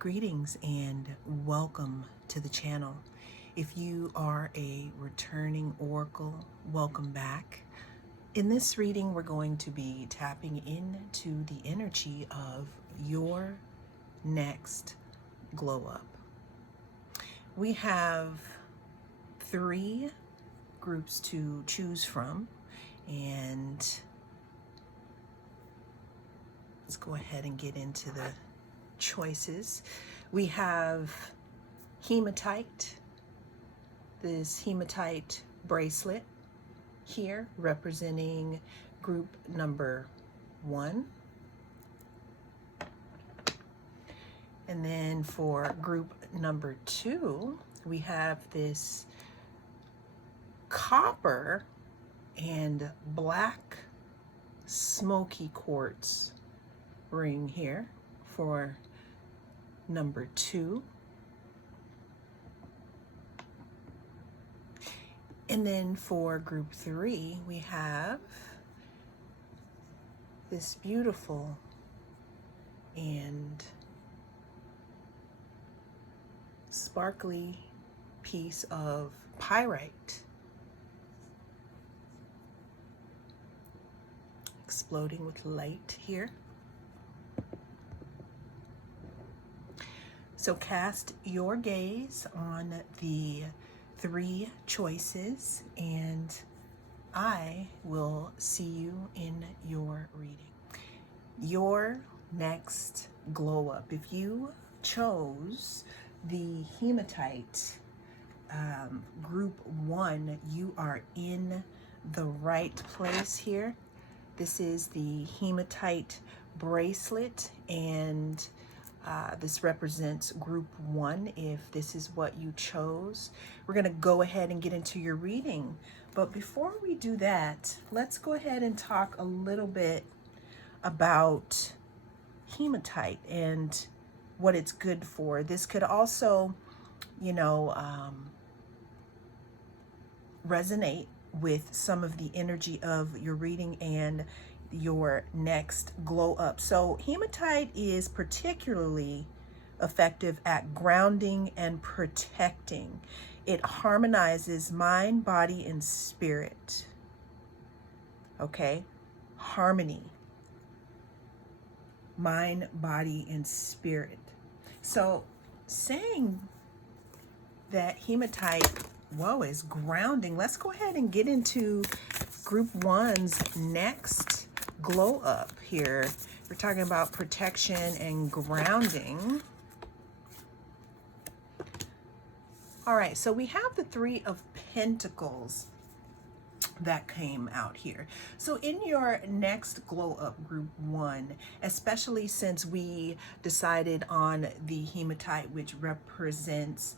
Greetings and welcome to the channel. If you are a returning oracle, welcome back. In this reading, we're going to be tapping into the energy of your next glow up. We have 3 groups to choose from, and let's go ahead and get into the choices. We have hematite, this hematite bracelet here representing group number 1. And then for group number 2, we have this copper and black smoky quartz ring here for number 2. And then for group 3, we have this beautiful and sparkly piece of pyrite exploding with light here. So cast your gaze on the 3 choices, and I will see you in your reading. Your next glow up. If you chose the hematite group 1, you are in the right place here. This is the hematite bracelet, and this represents group 1 if this is what you chose. We're going to go ahead and get into your reading. But before we do that, let's go ahead and talk a little bit about hematite and what it's good for. This could also, resonate with some of the energy of your reading and your next glow up. So hematite is particularly effective at grounding and protecting. It harmonizes mind, body, and spirit. Okay? Harmony. Mind, body, and spirit. So saying that hematite, is grounding, let's go ahead and get into group 1's next glow up here. We're talking about protection and grounding. All right, so we have the 3 of Pentacles that came out here. So in your next glow up group 1, especially since we decided on the hematite, which represents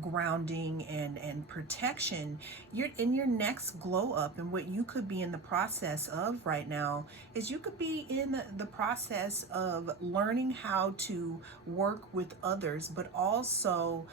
grounding and protection, you're in your next glow up. And what you could be in the process of right now is you could be in the process of learning how to work with others, but also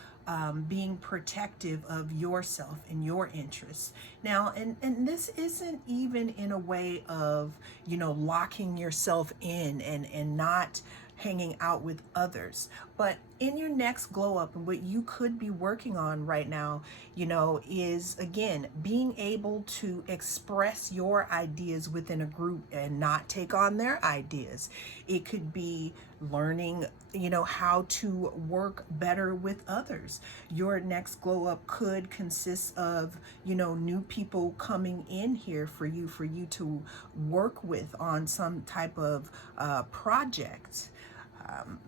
being protective of yourself and your interests. Now, and this isn't even in a way of, locking yourself in and not hanging out with others. But in your next glow up, and what you could be working on right now, is again being able to express your ideas within a group and not take on their ideas. It could be learning, how to work better with others. Your next glow up could consist of, new people coming in here for you to work with on some type of project.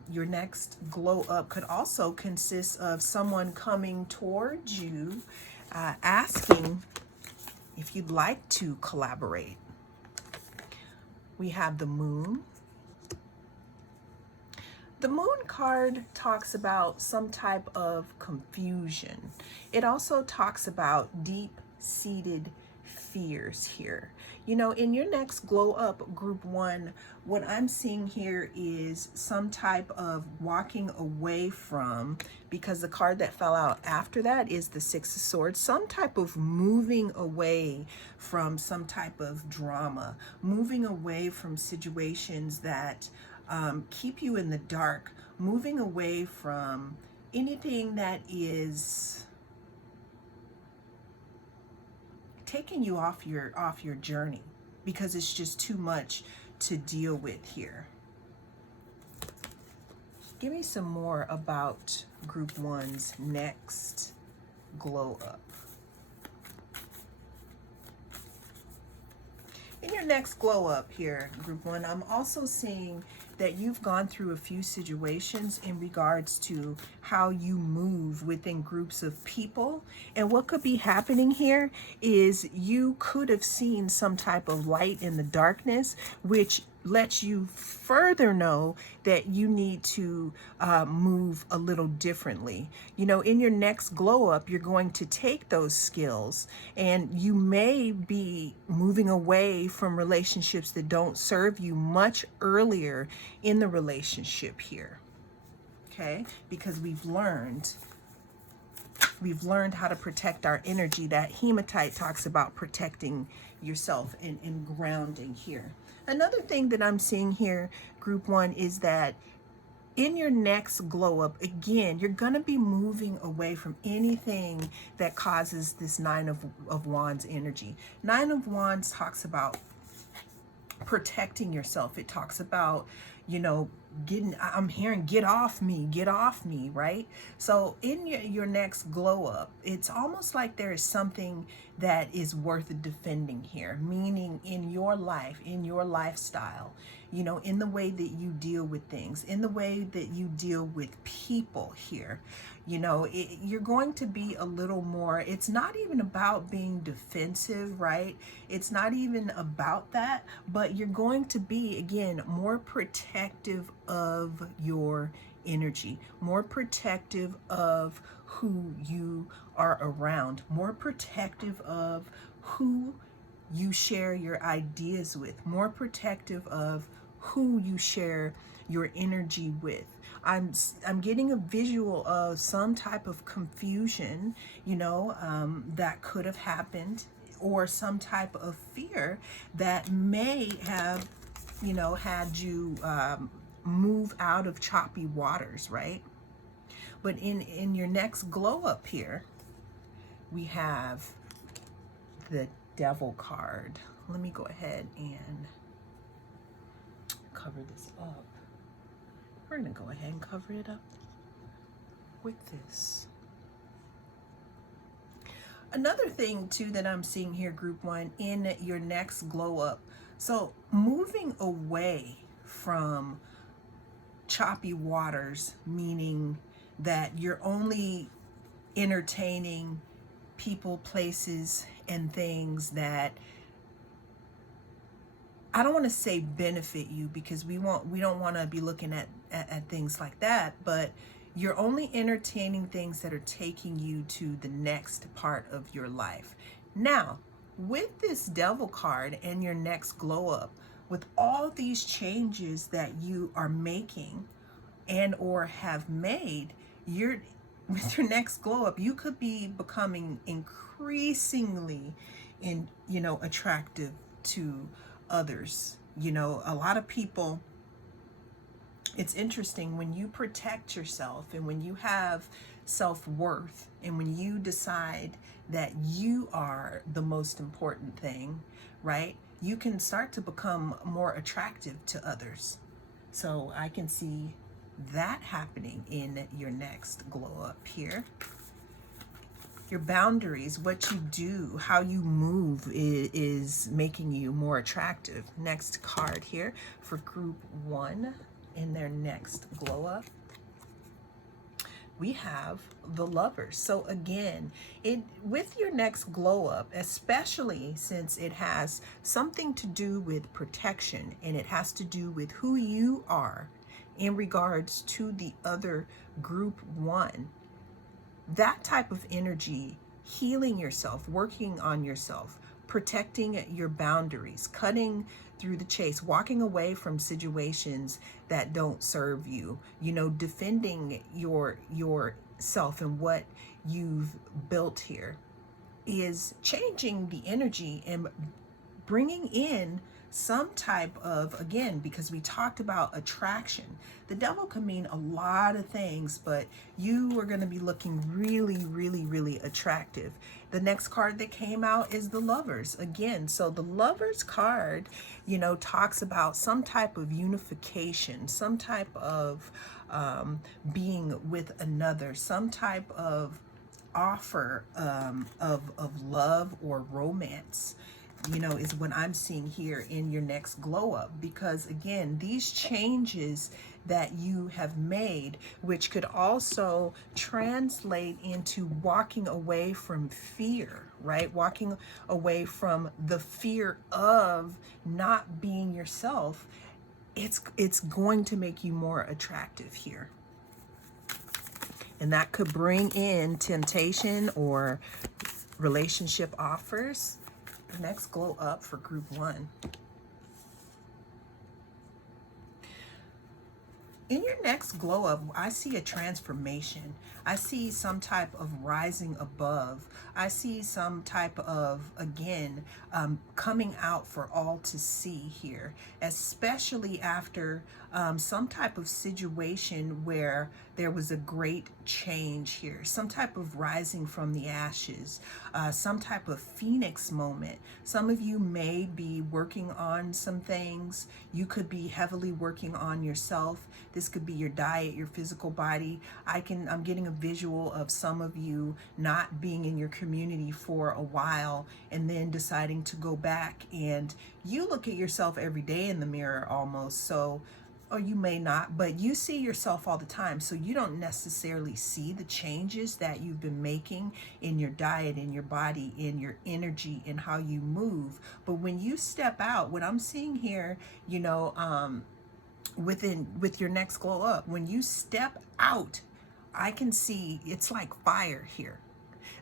Your next glow up could also consist of someone coming towards you, asking if you'd like to collaborate. We have the Moon. The Moon card talks about some type of confusion. It also talks about deep-seated fears here. In your next glow up group 1, what I'm seeing here is some type of walking away from, because the card that fell out after that is the 6 of Swords, some type of moving away from some type of drama, moving away from situations that keep you in the dark, moving away from anything that is taking you off your journey, because it's just too much to deal with here. Give me some more about Group 1's next glow up. In your next glow up here, Group 1, I'm also seeing that you've gone through a few situations in regards to how you move within groups of people. And what could be happening here is you could have seen some type of light in the darkness, which lets you further know that you need to move a little differently. You know, in your next glow up, you're going to take those skills, and you may be moving away from relationships that don't serve you much earlier in the relationship here. Okay, because we've learned how to protect our energy. That hematite talks about protecting yourself and grounding here. Another thing that I'm seeing here, Group 1, is that in your next glow up, again, you're going to be moving away from anything that causes this Nine of Wands energy. Nine of Wands talks about protecting yourself. It talks about, you know, I'm hearing get off me, right? So in your next glow up, it's almost like there is something that is worth defending here, meaning in your life, in your lifestyle, you know, in the way that you deal with things, in the way that you deal with people here. You know, you're going to be a little more, it's not even about being defensive, right? It's not even about that, but you're going to be, again, more protective of your energy, more protective of who you are around, more protective of who you share your ideas with, more protective of who you share your energy with. I'm getting a visual of some type of confusion, you know, that could have happened, or some type of fear that may have, you know, had you move out of choppy waters, right? But in your next glow up here, we have the Devil card. Let me go ahead and cover this up. We're going to go ahead and cover it up with this. Another thing too that I'm seeing here, Group 1, in your next glow up. So moving away from choppy waters, meaning that you're only entertaining people, places, and things that, I don't want to say benefit you, because we don't want to be looking at things like that, but you're only entertaining things that are taking you to the next part of your life. Now, with this Devil card and your next glow up, with all these changes that you are making and or have made, with your next glow up, you could be becoming increasingly attractive to others. You know, a lot of people, it's interesting when you protect yourself and when you have self-worth and when you decide that you are the most important thing, right? You can start to become more attractive to others. So I can see that happening in your next glow up here. Your boundaries, what you do, how you move is making you more attractive. Next card here for Group 1 in their next glow up, we have the Lovers. So again, with your next glow up, especially since it has something to do with protection and it has to do with who you are in regards to the other Group 1, that type of energy, healing yourself, working on yourself, protecting your boundaries, cutting through the chase, walking away from situations that don't serve you, you know, defending yourself and what you've built here, is changing the energy and bringing in some type of, again, because we talked about attraction, the devil can mean a lot of things, but you are going to be looking really, really, really attractive. The next card that came out is the Lovers again. So the Lovers card, talks about some type of unification, some type of being with another, some type of offer of love or romance, is what I'm seeing here in your next glow up. Because again, these changes that you have made, which could also translate into walking away from fear, right? Walking away from the fear of not being yourself. It's going to make you more attractive here. And that could bring in temptation or relationship offers. The next glow up for group 1. In your next glow up, I see a transformation. I see some type of rising above. I see some type of, again, coming out for all to see here, especially after some type of situation where there was a great change here, some type of rising from the ashes, some type of phoenix moment. Some of you may be working on some things. You could be heavily working on yourself. This could be your diet, your physical body. I'm getting a visual of some of you not being in your community for a while and then deciding to go back, and you look at yourself every day in the mirror almost. So, or you may not, but you see yourself all the time. So you don't necessarily see the changes that you've been making in your diet, in your body, in your energy, in how you move. But when you step out, what I'm seeing here, with your next glow up, when you step out, I can see it's like fire here.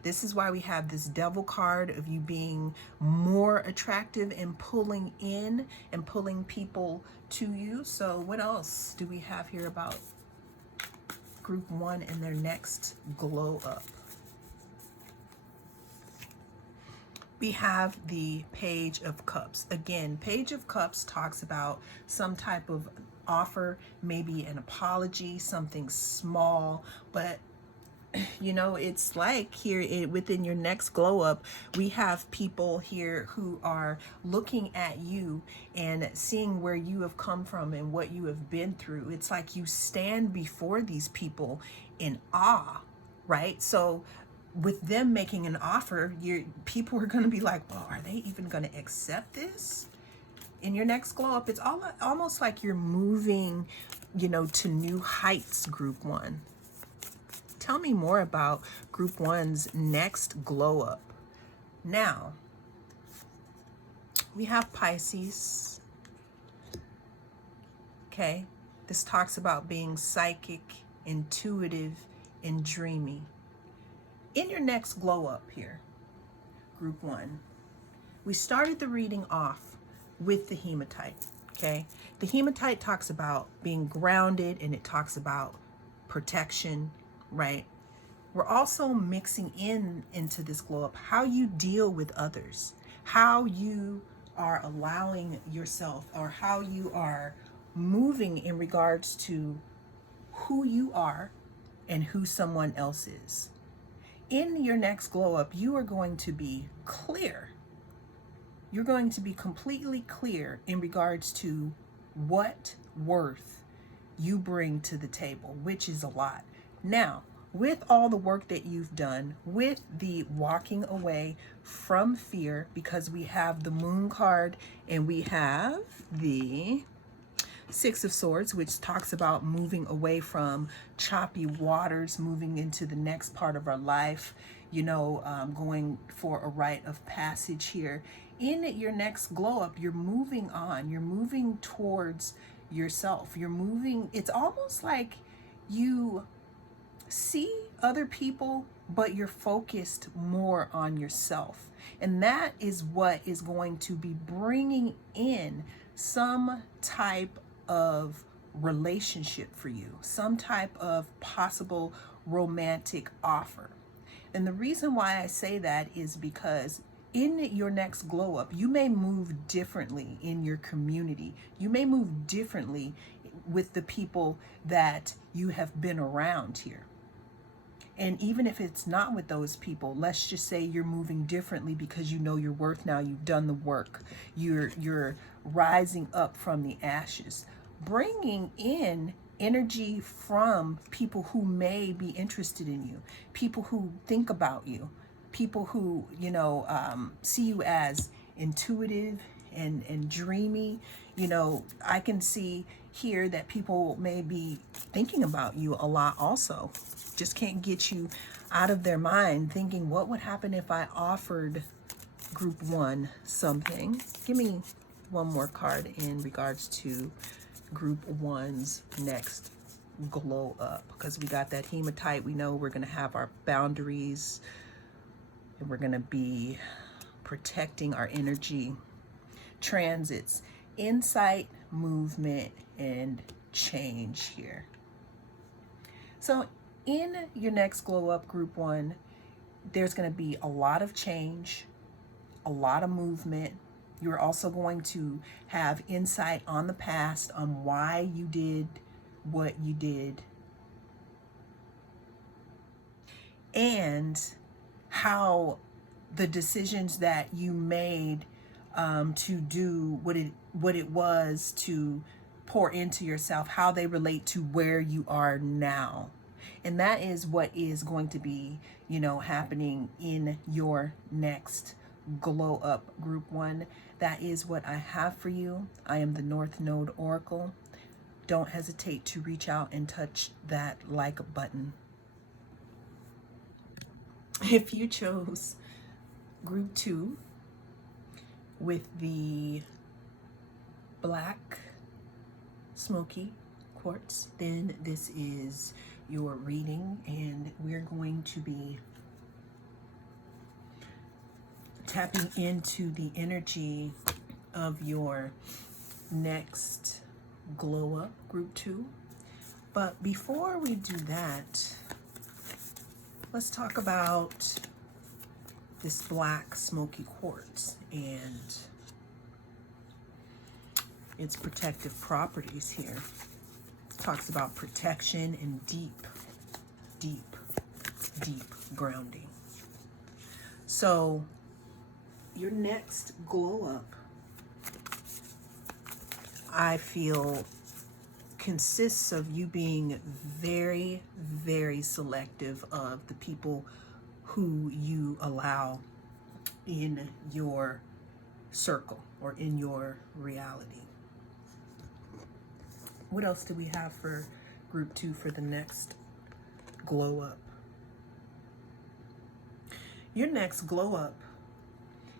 This is why we have this devil card of you being more attractive and pulling in and pulling people to you. So what else do we have here about group 1 and their next glow up? We have the Page of Cups. Again, Page of Cups talks about some type of offer, maybe an apology, something small, but it's like here within your next glow up, we have people here who are looking at you and seeing where you have come from and what you have been through. It's like you stand before these people in awe, right? So with them making an offer, people are going to be like, well, are they even going to accept this? In your next glow up, it's almost like you're moving, to new heights, group 1. Tell me more about group 1's next glow up. Now, we have Pisces. Okay, this talks about being psychic, intuitive, and dreamy. In your next glow up here, group 1, we started the reading off with the hematite. Okay, the hematite talks about being grounded, and it talks about protection, right? We're also mixing into this glow up how you deal with others, how you are allowing yourself, or how you are moving in regards to who you are and who someone else is. In your next glow up, you are going to be clear. You're going to be completely clear in regards to what worth you bring to the table, which is a lot. Now, with all the work that you've done, with the walking away from fear, because we have the Moon card and we have the Six of Swords, which talks about moving away from choppy waters, moving into the next part of our life, going for a rite of passage here. In your next glow up, you're moving on. You're moving towards yourself. You're moving. It's almost like you see other people, but you're focused more on yourself. And that is what is going to be bringing in some type of relationship for you, some type of possible romantic offer. And the reason why I say that is because in your next glow up, you may move differently in your community. You may move differently with the people that you have been around here. And even if it's not with those people, let's just say you're moving differently because you know your worth now. You've done the work. You're rising up from the ashes, bringing in energy from people who may be interested in you, people who think about you, people who, see you as intuitive and dreamy. I can see here that people may be thinking about you a lot also. Just can't get you out of their mind, thinking, what would happen if I offered group one something? Give me one more card in regards to group one's next glow up, because we got that hematite. We know we're going to have our boundaries and we're going to be protecting our energy. Transits, insight, movement, and change here. So in your next glow up, group one, there's going to be a lot of change, a lot of movement. You're also going to have insight on the past, on why you did what you did, and how the decisions that you made to do what it was to pour into yourself, how they relate to where you are now. And that is what is going to be, happening in your next glow up, group one. That is what I have for you. I am the North Node Oracle. Don't hesitate to reach out and touch that like button. If you chose group two with the black smoky quartz, then this is your reading, and we're going to be tapping into the energy of your next glow up, group two. But before we do that, let's talk about this black smoky quartz and its protective properties here. It talks about protection and deep grounding. So your next glow up, I feel, consists of you being very, very selective of the people who you allow in your circle or in your reality. What else do we have for group two for the next glow up? Your next glow up,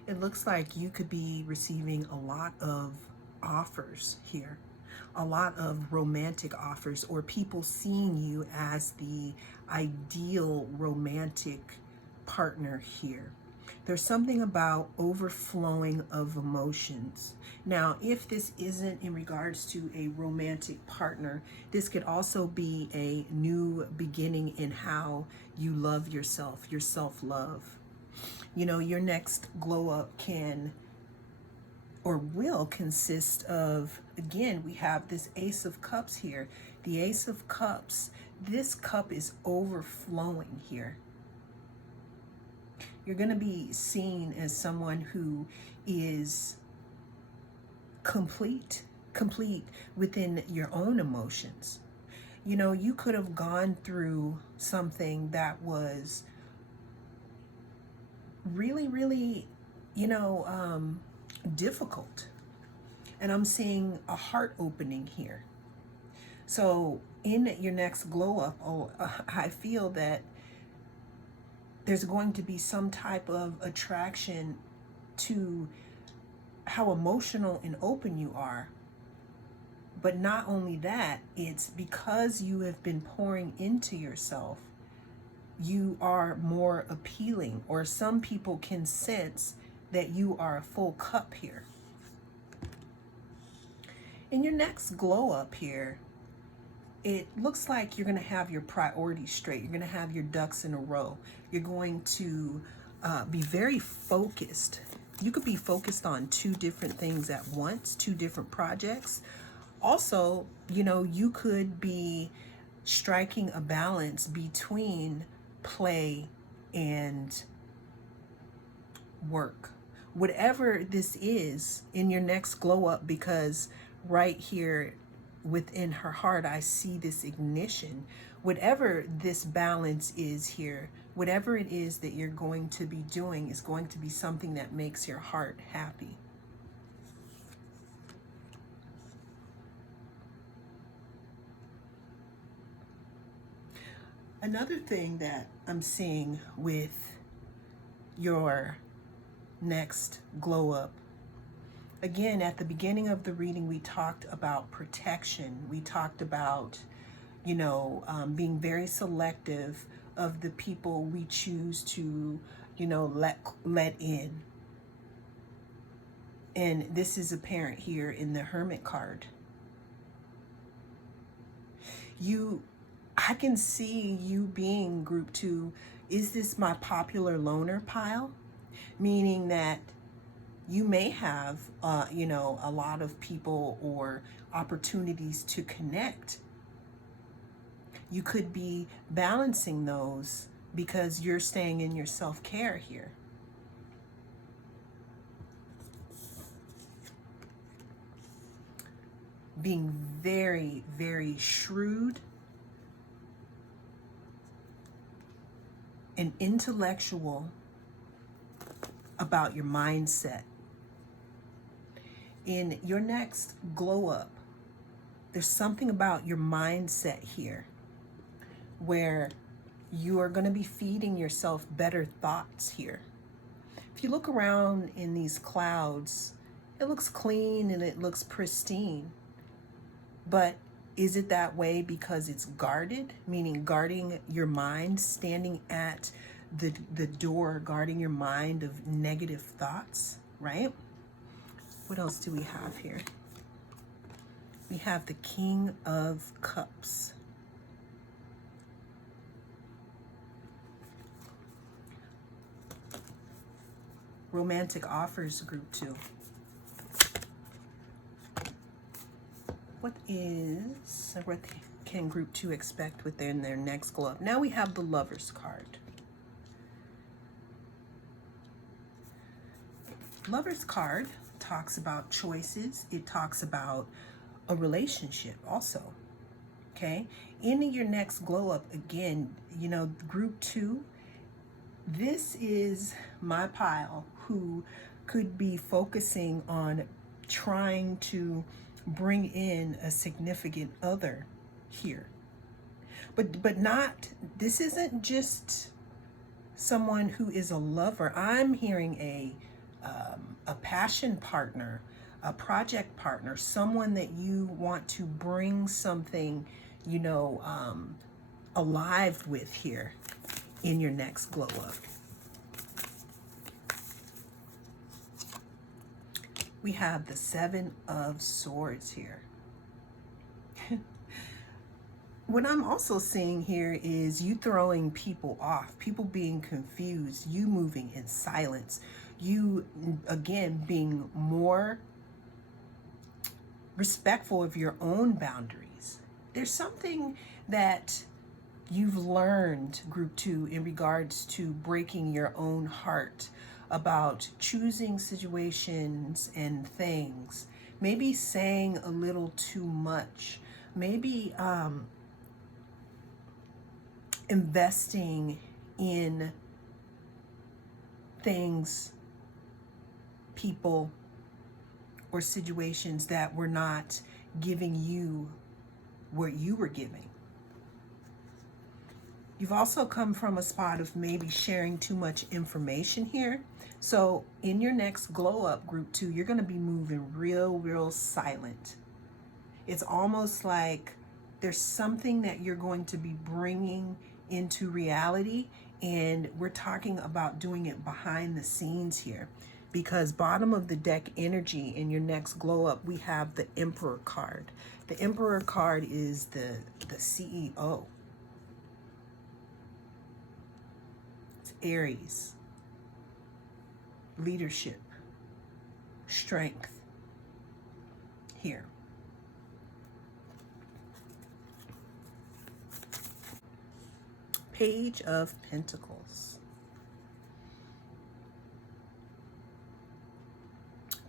it looks like you could be receiving a lot of offers here, a lot of romantic offers, or people seeing you as the ideal romantic partner here. There's something about overflowing of emotions. Now, if this isn't in regards to a romantic partner, this could also be a new beginning in how you love yourself, your self-love. Your next glow up can or will consist of, again, we have this Ace of Cups here. The Ace of Cups, this cup is overflowing here. You're going to be seen as someone who is complete within your own emotions. You could have gone through something that was really, really, difficult. And I'm seeing a heart opening here. So in your next glow up, I feel that there's going to be some type of attraction to how emotional and open you are. But not only that, it's because you have been pouring into yourself, you are more appealing, or some people can sense that you are a full cup here. In your next glow up here, it looks like you're going to have your priorities straight. You're going to have your ducks in a row. You're going to be very focused. You could be focused on two different things at once, two different projects. Also, you could be striking a balance between play and work. Whatever this is in your next glow up, because right here within her heart, I see this ignition. Whatever this balance is here, whatever it is that you're going to be doing is going to be something that makes your heart happy. Another thing that I'm seeing with your next glow up, again, at the beginning of the reading, we talked about protection. We talked about, being very selective of the people we choose to, let in. And this is apparent here in the Hermit card. I can see you being group 2. Is this my popular loner pile? Meaning that you may have, a lot of people or opportunities to connect. You could be balancing those because you're staying in your self-care here. Being very, very shrewd and intellectual about your mindset. In your next glow up, there's something about your mindset here where you are going to be feeding yourself better thoughts here. If you look around in these clouds, it looks clean and it looks pristine. But is it that way because it's guarded, meaning guarding your mind, standing at the door, guarding your mind of negative thoughts, right? What else do we have here? We have the King of Cups. Romantic offers, group 2. What can group 2 expect within their next glow up? Now we have the Lover's card. Lover's card talks about choices. It talks about a relationship also. Okay? In your next glow up, again, group 2, this is my pile who could be focusing on trying to bring in a significant other here. But not, this isn't just someone who is a lover. I'm hearing a passion partner, a project partner, someone that you want to bring something, alive with here in your next glow up. We have the 7 of Swords here. What I'm also seeing here is you throwing people off, people being confused, you moving in silence, you, again, being more respectful of your own boundaries. There's something that you've learned, group 2, in regards to breaking your own heart about choosing situations and things, maybe saying a little too much, maybe investing in things, people, or situations that were not giving you what you were giving. You've also come from a spot of maybe sharing too much information here. So in your next glow up, group 2, you're going to be moving real silent. It's almost like there's something that you're going to be bringing into reality, and we're talking about doing it behind the scenes here, because bottom of the deck energy in your next glow up, we have the Emperor card. The Emperor card is the CEO. It's Aries. leadership, strength here. Page of Pentacles.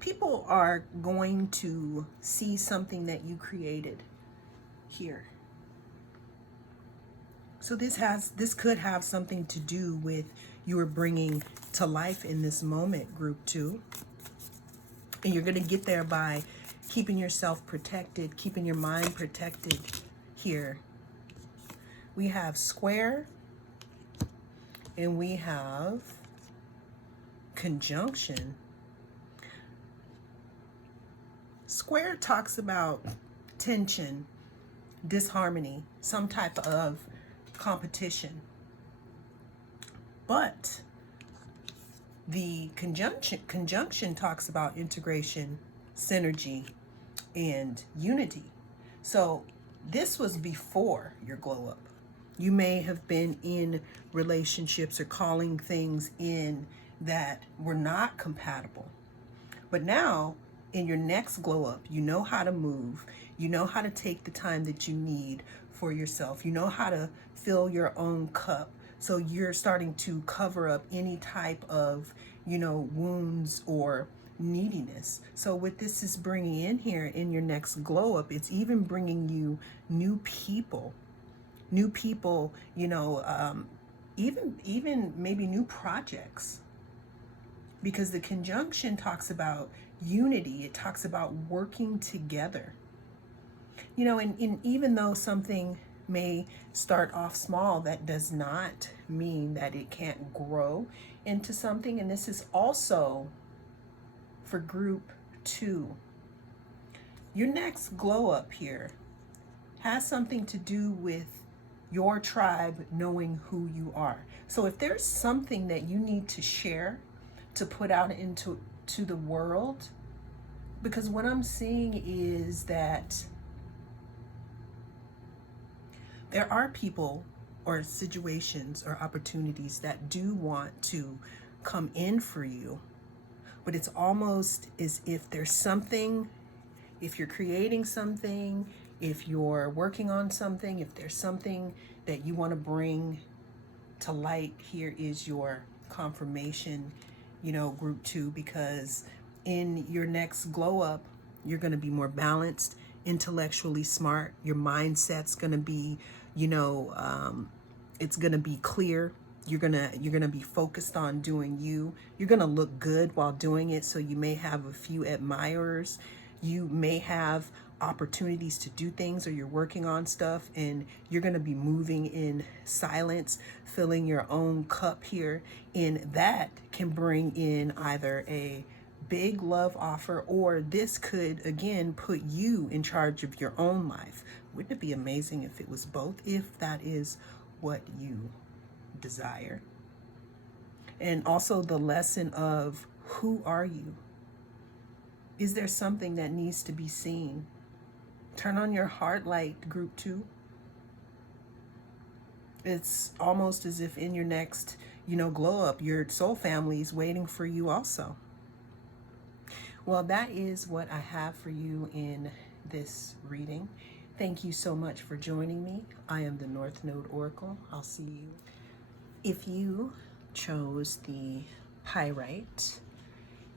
People are going to see something that you created here. So this could have something to do with you are bringing to life in this moment, group 2. And you're going to get there by keeping yourself protected, keeping your mind protected here. We have square and we have conjunction. Square talks about tension, disharmony, some type of competition. But the conjunction talks about integration, synergy, and unity. So this was before your glow up. You may have been in relationships or calling things in that were not compatible. But now, in your next glow up, you know how to move. You know how to take the time that you need for yourself. You know how to fill your own cup. So you're starting to cover up any type of, wounds or neediness. So what this is bringing in here in your next glow up, it's even bringing you new people, even maybe new projects. Because the conjunction talks about unity. It talks about working together. And even though something may start off small, that does not mean that it can't grow into something. And this is also for group 2. Your next glow up here has something to do with your tribe knowing who you are. So if there's something that you need to share, to put out into the world, because what I'm seeing is that there are people or situations or opportunities that do want to come in for you, but it's almost as if there's something, if you're creating something, if you're working on something, if there's something that you want to bring to light, here is your confirmation, group 2, because in your next glow up, you're going to be more balanced, intellectually smart. Your mindset's going to be, it's going to be clear. You're going to be focused on doing you. You're going to look good while doing it. So you may have a few admirers. You may have opportunities to do things, or you're working on stuff and you're going to be moving in silence, filling your own cup here. And that can bring in either a big love offer, or this could again put you in charge of your own life. Wouldn't it be amazing if it was both, if that is what you desire? And also the lesson of, who are you? Is there something that needs to be seen? Turn on your heart light, group 2. It's almost as if in your next, glow up, your soul family is waiting for you also. Well, that is what I have for you in this reading. Thank you so much for joining me. I am the North Node Oracle. I'll see you. If you chose the pyrite,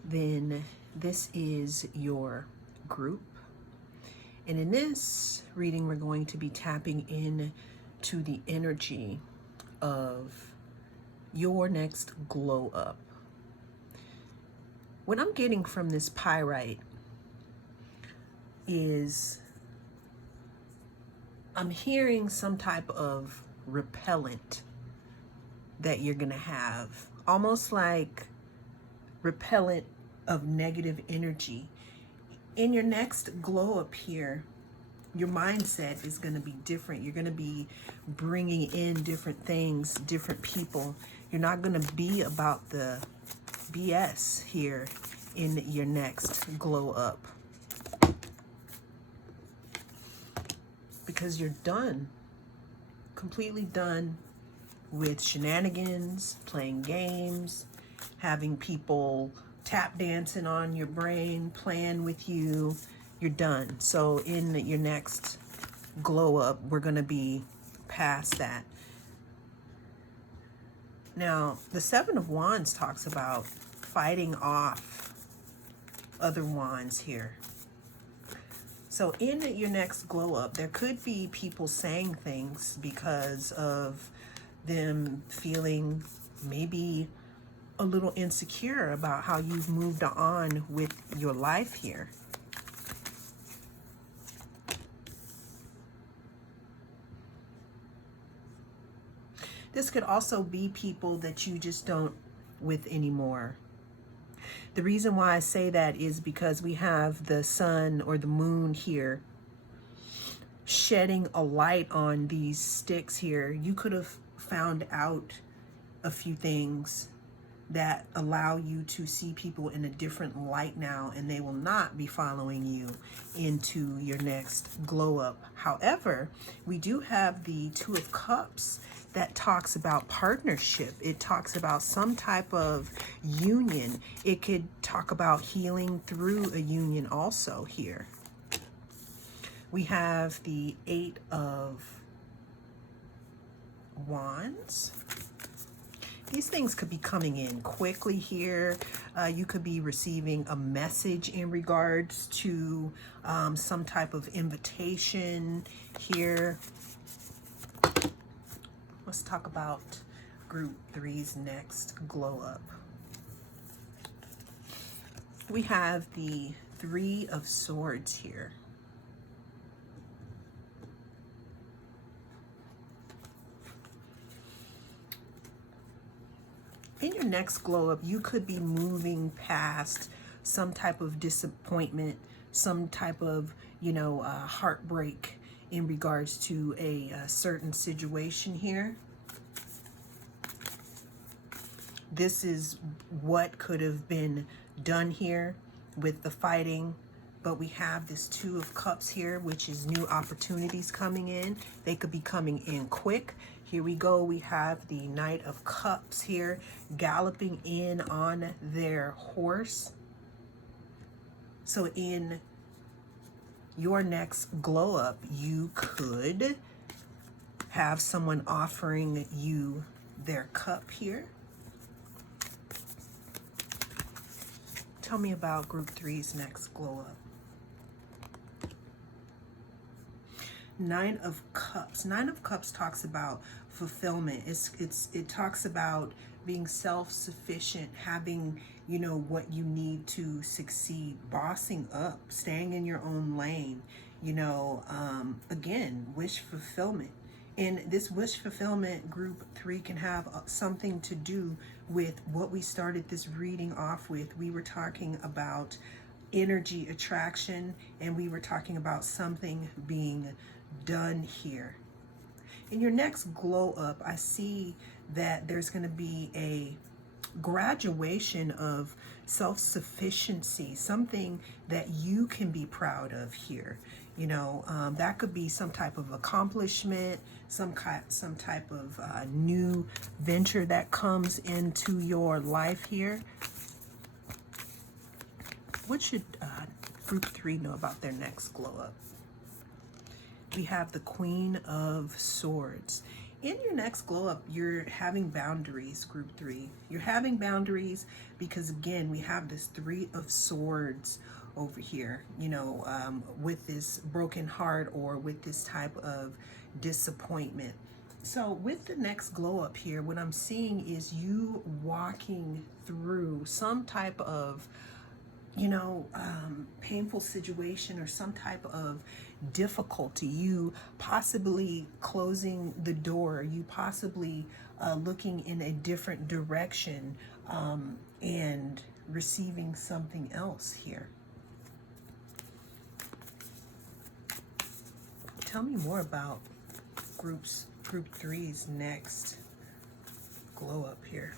then this is your group. And in this reading, we're going to be tapping in to the energy of your next glow up. What I'm getting from this pyrite is I'm hearing some type of repellent that you're going to have, almost like repellent of negative energy. In your next glow up here, your mindset is going to be different. You're going to be bringing in different things, different people. You're not going to be about the BS here in your next glow up, because you're done, completely done with shenanigans, playing games. having people tap dancing on your brain, playing with you. You're done. So in your next glow up, we're going to be past that. Now, the Seven of Wands talks about fighting off other wands here. So in your next glow up, there could be people saying things because of them feeling maybe a little insecure about how you've moved on with your life here. This could also be people that you just don't with anymore. The reason why I say that is because we have the sun or the moon here shedding a light on these sticks here. You could have found out a few things that allow you to see people in a different light now, and they will not be following you into your next glow up. However, we do have the Two of Cups that talks about partnership. It talks about some type of union. It could talk about healing through a union also here. We have the Eight of Wands. These things could be coming in quickly here. You could be receiving a message in regards to some type of invitation here. Let's talk about group three's next glow up. We have the Three of Swords here. In your next glow up, you could be moving past some type of disappointment, some type of, heartbreak in regards to a certain situation here. This is what could have been done here with the fighting, but we have this Two of Cups here, which is new opportunities coming in. They could be coming in quick. Here we go. We have the Knight of Cups here galloping in on their horse. So in your next glow up, you could have someone offering you their cup here. Tell me about group three's next glow up. Nine of Cups. Nine of Cups talks about fulfillment. It talks about being self-sufficient, having, what you need to succeed, bossing up, staying in your own lane, again, wish fulfillment. And this wish fulfillment, group three, can have something to do with what we started this reading off with. We were talking about energy attraction, and we were talking about something being done here. In your next glow up, I see that there's going to be a graduation of self-sufficiency, something that you can be proud of here. That could be some type of accomplishment, some type of new venture that comes into your life here. What should group three know about their next glow up? We have the Queen of Swords. In your next glow up, you're having boundaries, group three. You're having boundaries because, again, we have this Three of Swords over here, with this broken heart or with this type of disappointment. So with the next glow up here, what I'm seeing is you walking through some type of painful situation or some type of difficulty, you possibly closing the door, you possibly looking in a different direction and receiving something else here. Tell me more about group three's next glow up here.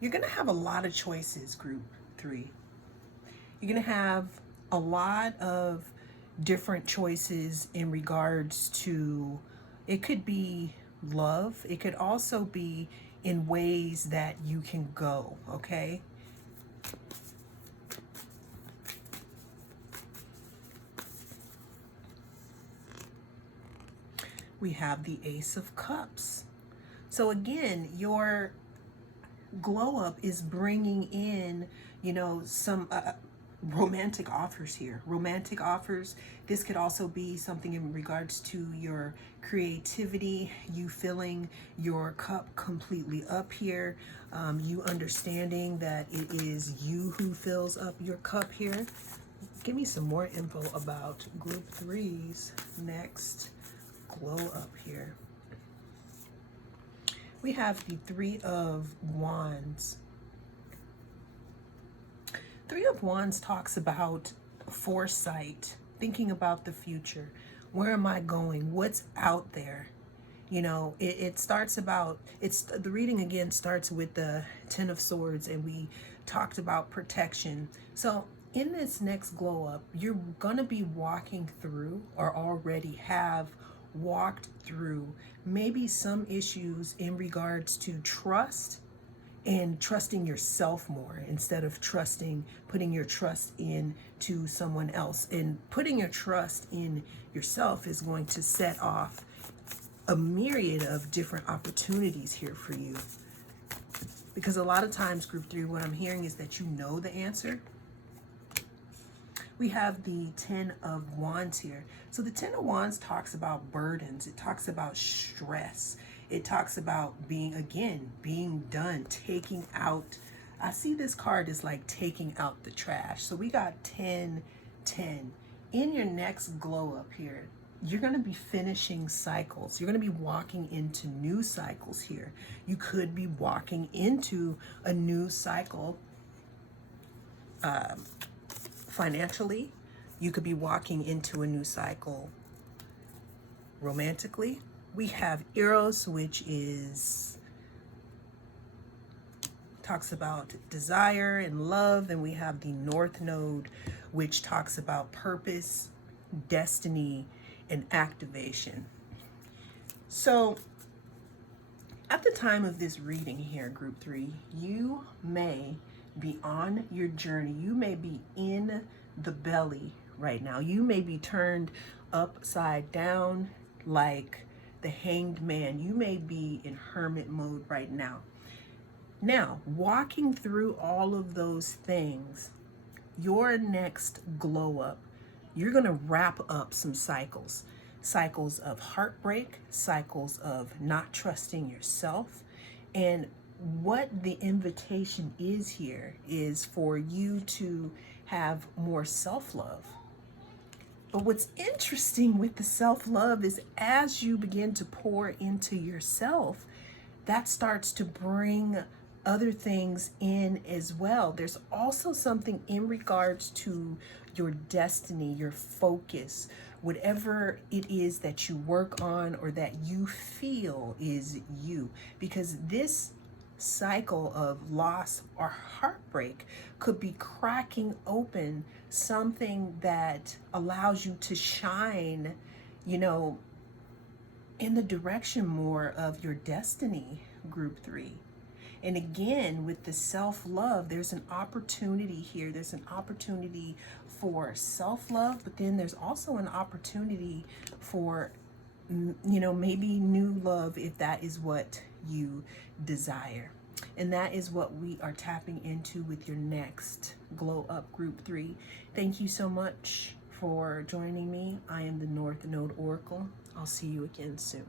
You're going to have a lot of choices, group three. You're going to have a lot of different choices in regards to, it could be love. It could also be in ways that you can go, okay? We have the Ace of Cups. So again, your glow up is bringing in, some romantic offers here. Romantic offers. This could also be something in regards to your creativity, you filling your cup completely up here, you understanding that it is you who fills up your cup here. Give me some more info about group three's next glow up here. We have the Three of Wands. Three of Wands talks about foresight, thinking about the future. Where am I going? What's out there? It starts about, the reading again starts with the Ten of Swords, and we talked about protection. So in this next glow up, you're going to be walking through, or already have walked through, maybe some issues in regards to trust, and trusting yourself more instead of putting your trust into someone else. And putting your trust in yourself is going to set off a myriad of different opportunities here for you. Because a lot of times, group three, what I'm hearing is that you know the answer. We have the Ten of Wands here. So the Ten of Wands talks about burdens. It talks about stress. It talks about being done, taking out. I see this card as like taking out the trash. So we got 10, 10. In your next glow up here, you're going to be finishing cycles. You're going to be walking into new cycles here. You could be walking into a new cycle financially. You could be walking into a new cycle romantically. We have Eros, which talks about desire and love. And we have the North Node, which talks about purpose, destiny, and activation. So at the time of this reading here, group three, you may be on your journey. You may be in the belly right now. You may be turned upside down like the Hanged Man. You may be in hermit mode right now. Now, walking through all of those things, your next glow up, you're going to wrap up some cycles of heartbreak, cycles of not trusting yourself. And what the invitation is here is for you to have more self-love. But what's interesting with the self-love is as you begin to pour into yourself, that starts to bring other things in as well. There's also something in regards to your destiny, your focus, whatever it is that you work on or that you feel is you. Because this cycle of loss or heartbreak could be cracking open something that allows you to shine, in the direction more of your destiny, group three. And again, with the self-love, there's an opportunity here. There's an opportunity for self-love, but then there's also an opportunity for, maybe new love if that is what you desire. And that is what we are tapping into with your next Glow Up Group 3. Thank you so much for joining me. I am the North Node Oracle. I'll see you again soon.